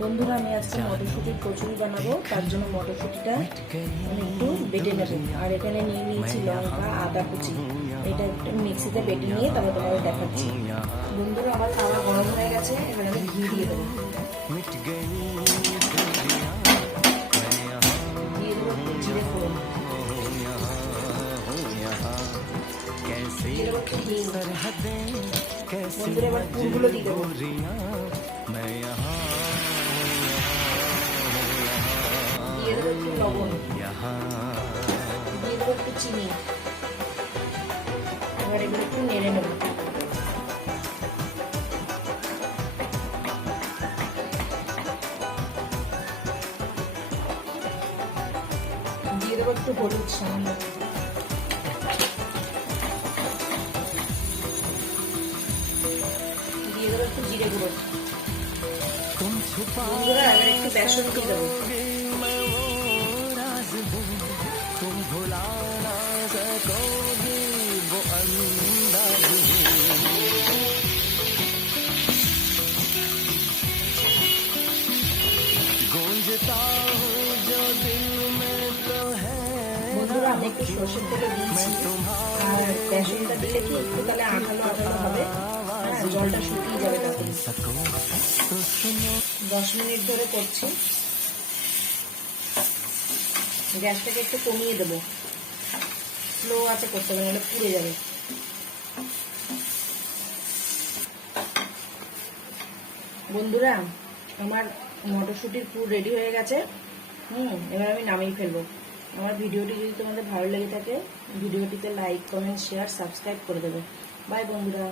বন্ধুরা, আমি আজকে মটরশুঁটির কচুরি বানাবো। তার জন্য মটরশুঁটিটা আমি একটু বেটে নেব। আর এখানে নিয়ে নিয়েছি লঙ্কা, আদা কুচি। এটা একটু মিক্সিতে বেটে নিয়ে তারপর তোমাদের দেখাচ্ছি। বন্ধুরা, আমার তাওয়া গরম হয়ে গেছে, এবার আমি ঘি দিয়ে দেবো। দিয়ে দেবো একটু জিরে ফোড়ন, দিয়ে দেবো একটু হিং। বন্ধুরা, এবার ফুলগুলো দিয়ে দেবো। দিয়ে দেবো একটু লবণ, দিয়ে দেবো একটু চিনি। এবার এগুলো একটু নেড়ে নেব। দিয়ে দেবো একটু হলুদ সামান্য, দিয়ে দেবো একটু জিরে গুঁড়ো। বন্ধুরা, এবার একটু বেসন দিয়ে দেবো। বন্ধুরা, আমি একটু সরষের তেলে দিয়েছি। আর বেসনটা দিলে কি একটু তাহলে আঠালো আঠালো হবে, জলটা শুকিয়ে যাবে তখন। 10 মিনিট ধরে করছি। গ্যাসটাকে একটু কমিয়ে দেবো, স্লো আছে করতে হবে, নাহলে পুড়ে যাবে। বন্ধুরা, আমার মটরশুঁটির পুর রেডি হয়ে গেছে। এবার আমি নামিয়ে ফেলবো। আমার ভিডিওটি যদি তোমাদের ভালো লেগে থাকে, ভিডিওটিতে লাইক, কমেন্ট, শেয়ার, সাবস্ক্রাইব করে দেবে। বাই বন্ধুরা।